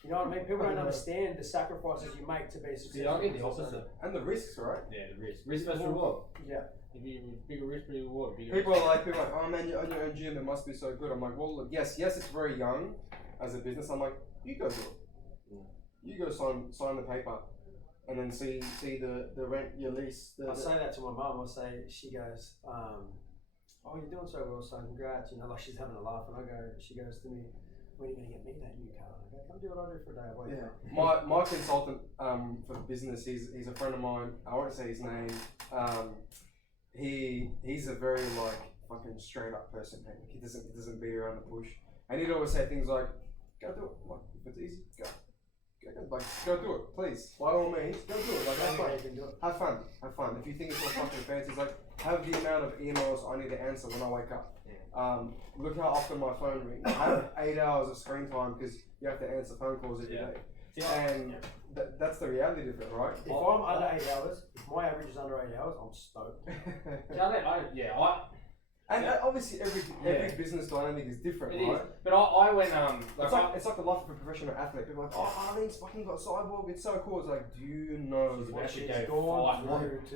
You know what I mean? People don't understand the sacrifices you make to be successful. Yeah, I get the opposite. And the risks, right? Yeah, the risk versus reward. Yeah. Bigger risk, bigger reward. People are like, oh man, you own your own gym, it must be so good. I'm like, well, look, yes, it's very young as a business. I'm like, you go do it. You go sign the paper, and then see the rent, your lease. I say that to my mum. She goes, oh, you're doing so well, son, congrats. You know, like she's having a laugh, and she goes to me, when are you going to get me that new car? I go, come do what I do for a day. Yeah. My consultant for the business, he's a friend of mine. I won't say his name. He's a very like fucking straight up person. Man. He doesn't beat around the bush, and he'd always say things like, go do it. Like, if it's easy, go do it, please. By all means, go do it. Like, have fun. Have fun. If you think it's all fucking fancy, it's like, have the amount of emails I need to answer when I wake up. Look how often my phone rings. I have 8 hours of screen time because you have to answer phone calls every day. And that's the reality of it, right? If I'm under 8 hours, if my average is under 8 hours, I'm stoked. And obviously every business dynamic is different, right? But I went it's like the life of a professional athlete. People are like, oh, Arlene's fucking got cyborg. It's so cool. It's like, do you know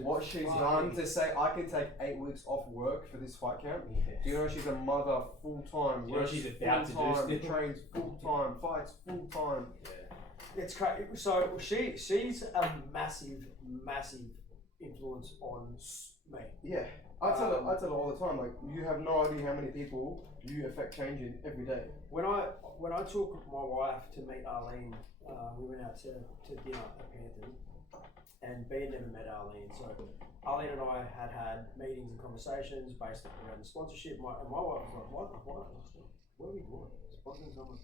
what she's done to say I can take 8 weeks off work for this fight camp? Yes. Do you know she's a mother full time? You know she's about to do stuff. Trains full time, fights full time. Yeah. It's crazy. So she's a massive influence on me. Yeah. I tell her all the time, like, you have no idea how many people you affect changing every day. When I took my wife to meet Arlene, we went out to dinner at Pantheon, and B had never met Arlene. So Arlene and I had meetings and conversations based around the sponsorship. My wife was like, what are we doing? Sponsoring someone?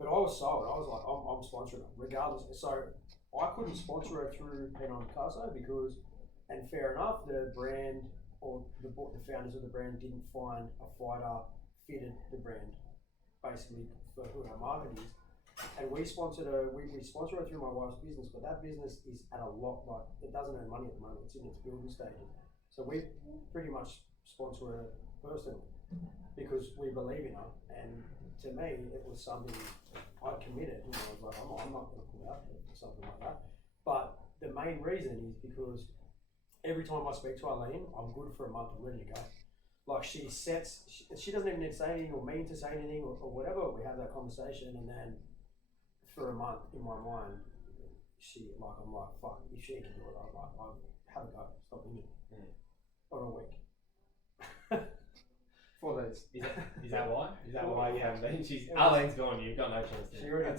But I was sold. I was like, I'm sponsoring her, regardless. So I couldn't sponsor her through Picasso because, and fair enough, the brand or the founders of the brand didn't find a fighter fitted the brand, basically, for who our market is. And we sponsored her, we sponsor her through my wife's business, but that business is at a lot, like, it doesn't earn money at the moment, it's in its building stages. So we pretty much sponsor her personally because we believe in her. And to me, it was something I committed. I was like, I'm not going to pull out for something like that. But the main reason is because every time I speak to Arlene, I'm good for a month, I'm ready to go. Like, she doesn't even need to say anything or mean to say anything or whatever. We have that conversation, and then for a month, in my mind, I'm like, fuck, if she can do it, I'll have a go, stop in it. Or a week. 4 days. Is that why? Is that why you haven't been? Arlene's gone, you've got no choice. She already